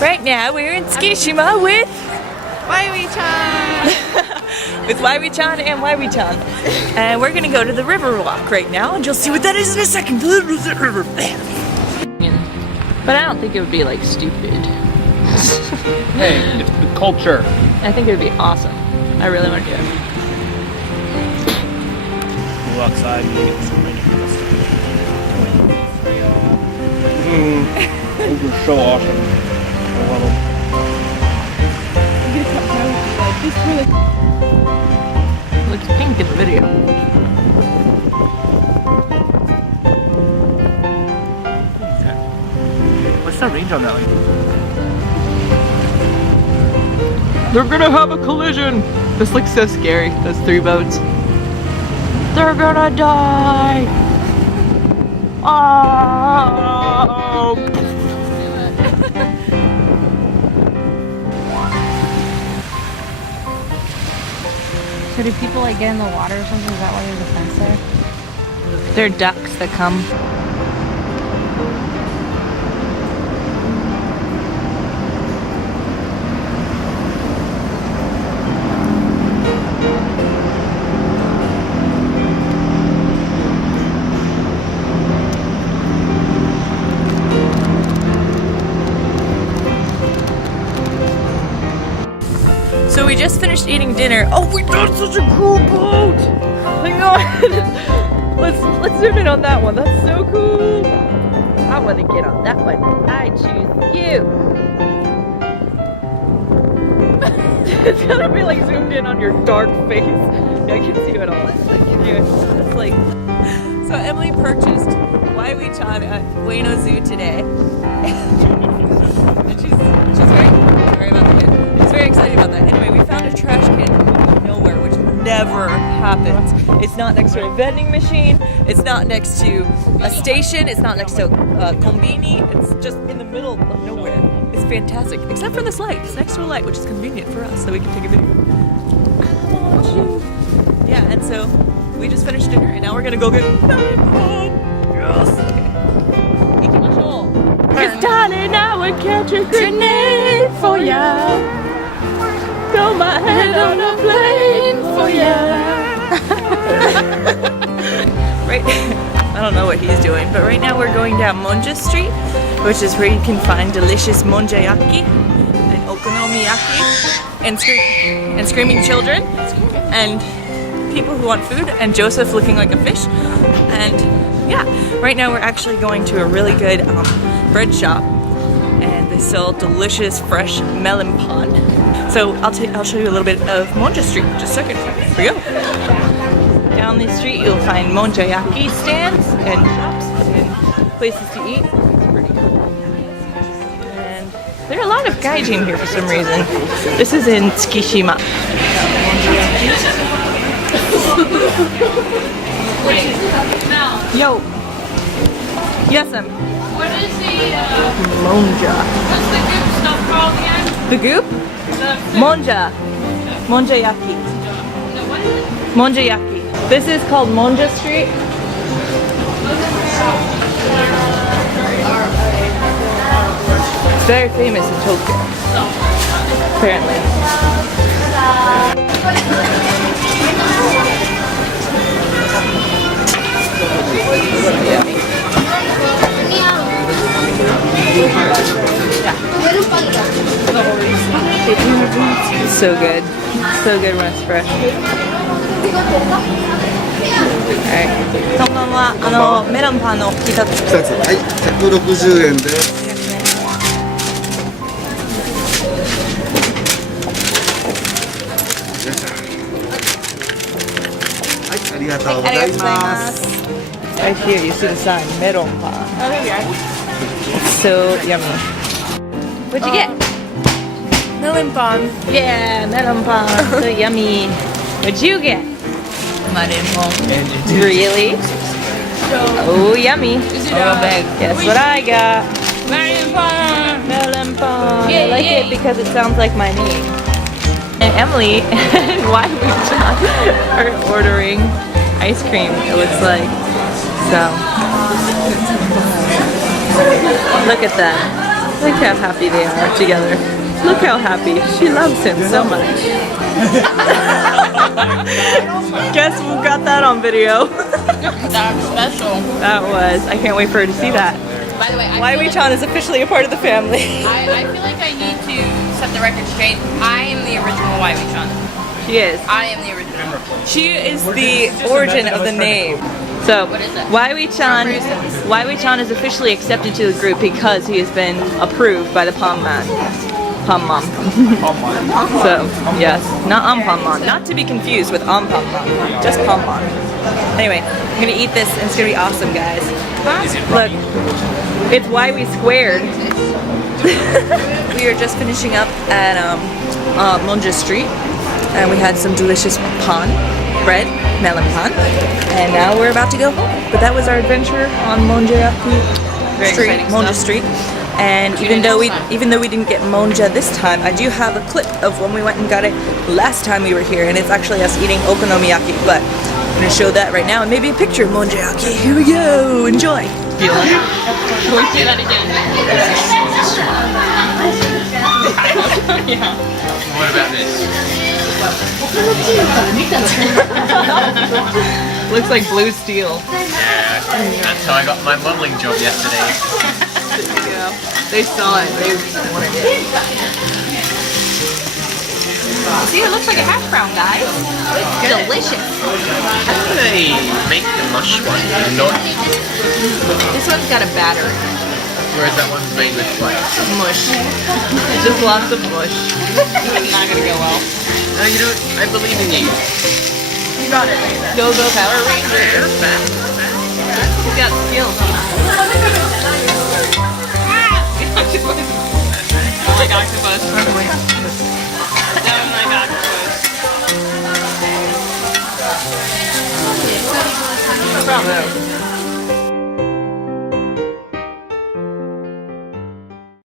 Right now we're in Tsukishima with Waiwi-chan! with Waiwi-chan and Waiwi-chan. And we're gonna go to the river walk right now, and you'll see what that is in a second. But I don't think it would be like stupid. Hey, it's the culture. I think it would be awesome. I really want to do it. Go outside and get some rain. Those are so awesome. I love them. Looks pink in the video. What's the range on that one? They're gonna have a collision! This looks so scary, those three boats. They're gonna die! Oh! So do people like get in the water or something? Is that why there's a fence there? They're ducks that come. So we just finished eating dinner. Oh, we got such a cool boat! Hang on! Let's zoom in on that one. That's so cool! I want to get on that one. I choose you! It's gonna be like zoomed in on your dark face. Yeah, I can see it all. It's like... So Emily purchased Waiwi-chan at Ueno Zoo today. And she's very about the kid. She's very excited about that. Anyway, we found a trash can in the middle of nowhere, which never happens. It's not next to a vending machine. It's not next to a station. It's not next to a konbini. It's just in the middle of nowhere. It's fantastic, except for this light. It's next to a light, which is convenient for us, so we can take a video. I want you. Yeah, and so we just finished dinner, and now we're gonna go get yes. It's darling, I would catch a grenade for ya. Throw my hand on a plane for ya. Right, I don't know what he's doing, but right now we're going down Monja Street, which is where you can find delicious monjayaki and okonomiyaki and screaming children and people who want food, and Joseph looking like a fish. And yeah, right now we're actually going to a really good bread shop, and they sell delicious fresh melon pan. So I'll show you a little bit of Monja Street in just a second. Here we go. Down this street you'll find monjayaki stands and shops and places to eat. It's pretty cool. And there are a lot of gaijin here for some reason. This is in Tsukishima. Yo. Yes, What is the, Monja. what's the goop stuff called again? The goop? Monja. Monjayaki. What is it? Monjayaki. This is called Monja Street. It's very famous in Tokyo. Apparently. So good. So good when it's fresh. Alright. こんばんは。メロンパンの一つ。はい、160円です。はい、ありがとうございます。 Right here, you see the sign, melon pan. Oh, there we are. So yummy. What'd you get? Melon pan. Yeah, melon pan. So yummy. What'd you get? Really? Oh, yummy. Guess what I got? Melon pan. Melon pan. Yeah, I like yeah. it because it sounds like my name. And Emily and Waiwi-chan are ordering ice cream, it looks like. So, look at that. Look how happy they are together. Look how happy. She loves him so much. Guess who got that on video? That's special. That was. I can't wait for her to see that. By the way, Waiwi-chan is officially a part of the family. I feel like I need to set the record straight. I am the original Waiwi-chan. She is. I am the original. She is the origin of the name. So, What is it? Waiwi-chan is officially accepted to the group because he has been approved by the Pom Man. Pom Mom. So, yes, not Pom Mom. Not to be confused with Pom Mom. Just Pom Mom. Anyway, I'm gonna eat this and it's gonna be awesome, guys. Look, it's Waiwi squared. We are just finishing up at Monja Street, and we had some delicious pan, bread, melon pan, and now we're about to go home. But that was our adventure on Monja Street, Monja Street. And even though we didn't get monja this time, I do have a clip of when we went and got it last time we were here, and it's actually us eating okonomiyaki. But I'm gonna show that right now, and maybe a picture of monjayaki. Here we go. Enjoy. Feel it? Can we say that again? Yeah. What about this? Looks like blue steel. Yeah, that's how I got my modeling job yesterday. They saw it. They wanted it. See, it looks like a hash brown, guys. Delicious. How do they make the mush one? Not, This one's got a batter. whereas that one's made with like Mush. Just lots of mush. It's not gonna go well. no, you know what? I believe in you. You got it. Go Power Ranger. You're fast. He's got skills. Oh my octopus. Oh my octopus. Bravo.